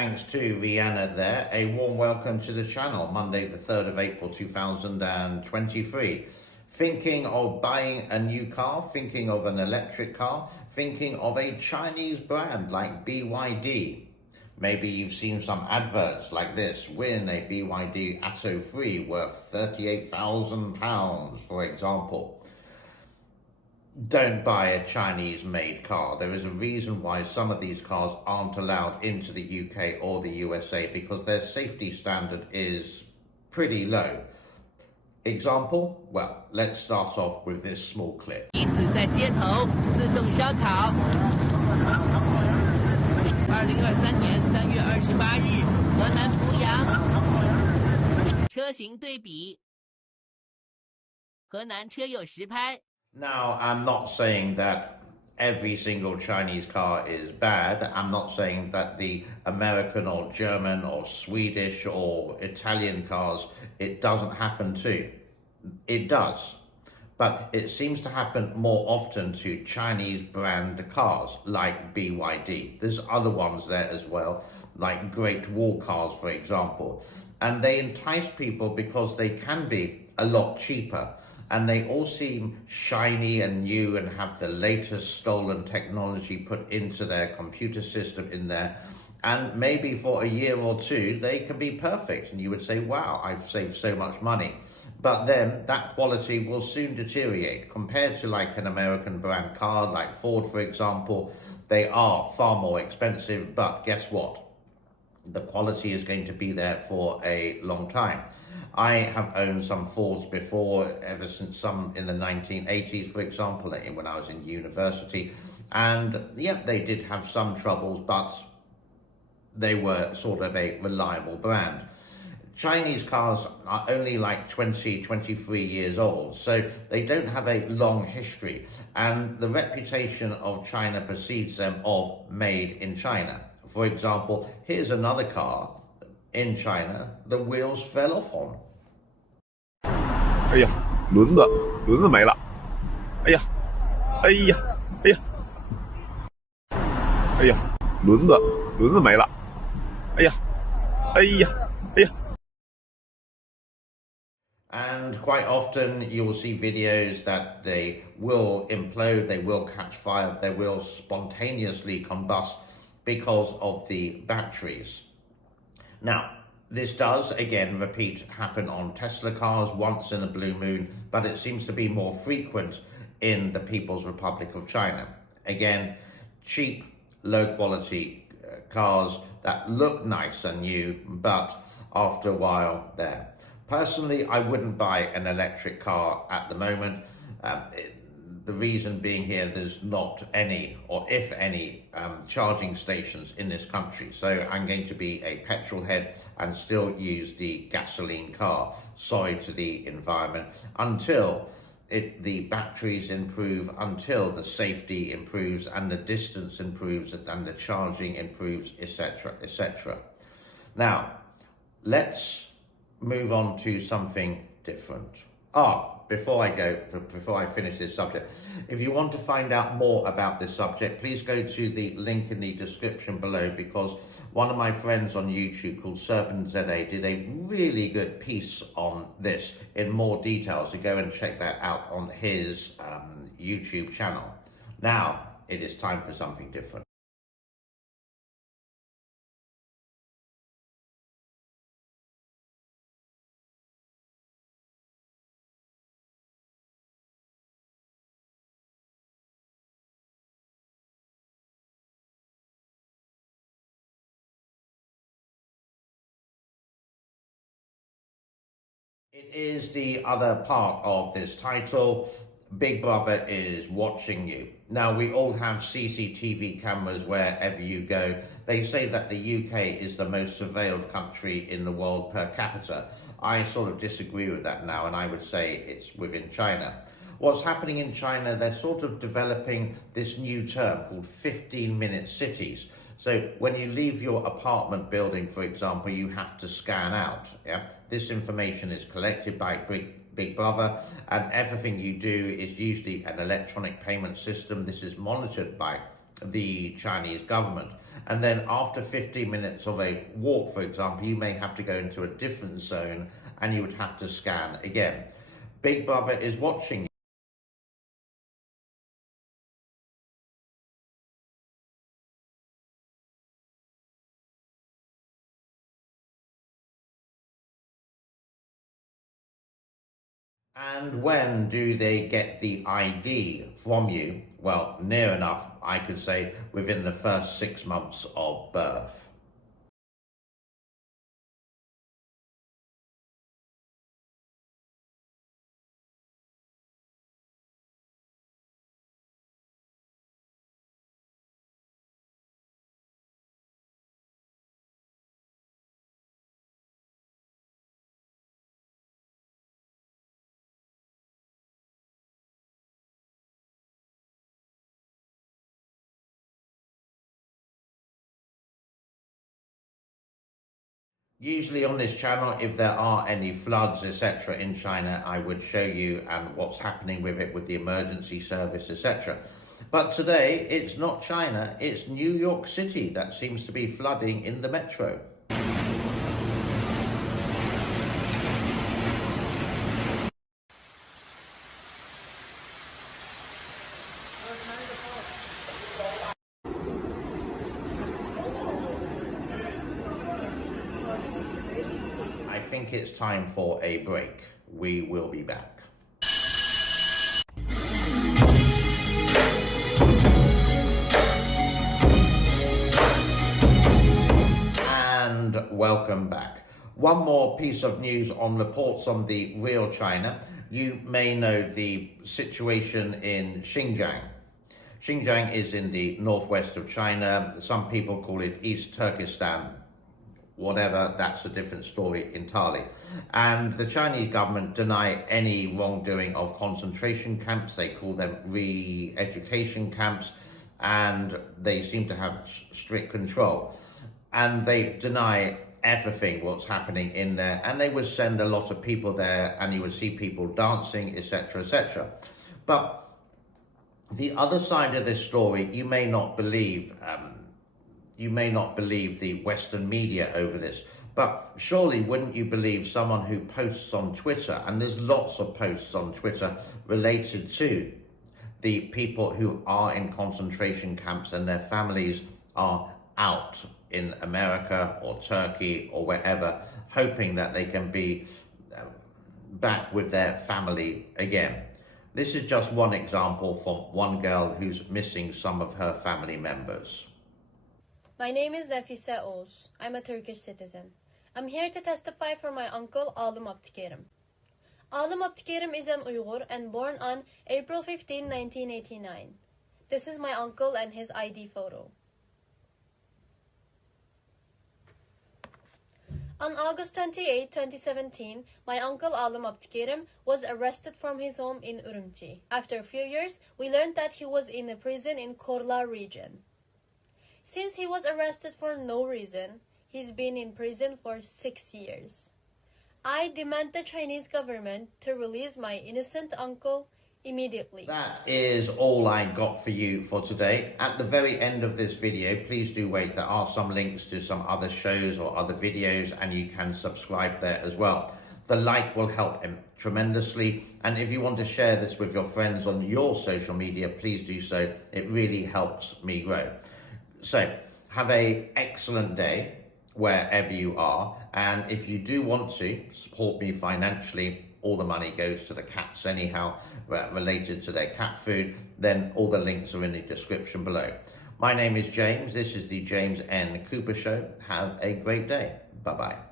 thanks to Vienna there. A warm welcome to the channel, Monday the 3rd of April 2023. Thinking of buying a new car, thinking of an electric car, thinking of a Chinese brand like BYD. Maybe you've seen some adverts like this: win a BYD Atto 3 worth £38,000, for example. Don't buy a Chinese-made car. There is a reason why some of these cars aren't allowed into the UK or the USA, because their safety standard is pretty low. Example? Well, let's start off with this small clip. 在街头自动烧烤。2023年3月28日，河南濮阳。车型对比，河南车有实拍。 Now, I'm not saying that every single Chinese car is bad. I'm not saying that the American or German or Swedish or Italian cars, it doesn't happen to. It does. But it seems to happen more often to Chinese brand cars like BYD. There's other ones there as well, like Great Wall cars, for example. And they entice people because they can be a lot cheaper. And they all seem shiny and new and have the latest stolen technology put into their computer system in there. And maybe for a year or two, they can be perfect. And you would say, wow, I've saved so much money. But then that quality will soon deteriorate. Compared to like an American brand car, like Ford, for example, they are far more expensive. But guess what? The quality is going to be there for a long time. I have owned some Fords before, ever since some in the 1980s, for example, when I was in university. And yeah, they did have some troubles, but they were sort of a reliable brand. Chinese cars are only like 20, 23 years old, so they don't have a long history. And the reputation of China precedes them of made in China. For example, here's another car in China, the wheels fell off on. 哎呀，轮子没了！哎呀，哎呀，哎呀，哎呀，轮子没了！哎呀，哎呀，哎呀。 And quite often you'll see videos that they will implode, they will catch fire, they will spontaneously combust because of the batteries. Now, this does, again, happen on Tesla cars once in a blue moon, but it seems to be more frequent in the People's Republic of China. Again, cheap, low-quality cars that look nice and new, but after a while, there. Personally, I wouldn't buy an electric car at the moment. The reason being here, there's not any, or if any, charging stations in this country. So I'm going to be a petrol head and still use the gasoline car. Sorry to the environment. Until the batteries improve, until the safety improves and the distance improves and the charging improves, etc., etc. Now, let's move on to something different. Before I finish this subject, if you want to find out more about this subject, please go to the link in the description below, because one of my friends on YouTube called Serpantza did a really good piece on this in more detail, so go and check that out on his YouTube channel. Now, it is time for something different. It is the other part of this title. Big Brother is watching you. Now, we all have CCTV cameras wherever you go. They say that the UK is the most surveilled country in the world per capita. I sort of disagree with that now, and I would say it's within China. What's happening in China, they're sort of developing this new term called 15-minute cities. So when you leave your apartment building, for example, you have to scan out. Yeah? This information is collected by Big Brother, and everything you do is usually an electronic payment system. This is monitored by the Chinese government. And then after 15 minutes of a walk, for example, you may have to go into a different zone and you would have to scan again. Big Brother is watching you. And when do they get the ID from you? Well, near enough, I could say within the first 6 months of birth. Usually on this channel, if there are any floods, etc. in China, I would show you and what's happening with it, with the emergency service, etc. But today, it's not China, it's New York City that seems to be flooding in the metro. I think it's time for a break. We will be back. And welcome back. One more piece of news on reports on the real China. You may know the situation in Xinjiang. Xinjiang is in the northwest of China. Some people call it East Turkestan. Whatever, that's a different story entirely. And the Chinese government deny any wrongdoing of concentration camps. They call them re-education camps, and they seem to have strict control. And they deny everything what's happening in there, and they would send a lot of people there, and you would see people dancing, etc., etc. But the other side of this story, you may not believe the Western media over this, but surely wouldn't you believe someone who posts on Twitter, and there's lots of posts on Twitter related to the people who are in concentration camps and their families are out in America or Turkey or wherever, hoping that they can be back with their family again. This is just one example from one girl who's missing some of her family members. My name is Nafise Oğuz. I'm a Turkish citizen. I'm here to testify for my uncle Alım Abdikerim. Alım Abdikerim is an Uyghur and born on April 15, 1989. This is my uncle and his ID photo. On August 28, 2017, my uncle Alım Abdikerim was arrested from his home in Urumqi. After a few years, we learned that he was in a prison in Korla region. Since he was arrested for no reason, he's been in prison for 6 years. I demand the Chinese government to release my innocent uncle immediately. That is all I got for you for today. At the very end of this video, please do wait. There are some links to some other shows or other videos, and you can subscribe there as well. The like will help tremendously, and if you want to share this with your friends on your social media, please do so. It really helps me grow. So have an excellent day wherever you are, and if you do want to support me financially, all the money goes to the cats anyhow, related to their cat food, then all the links are in the description below. My name is James. This is the James N. Cooper Show. Have a great day. Bye-bye.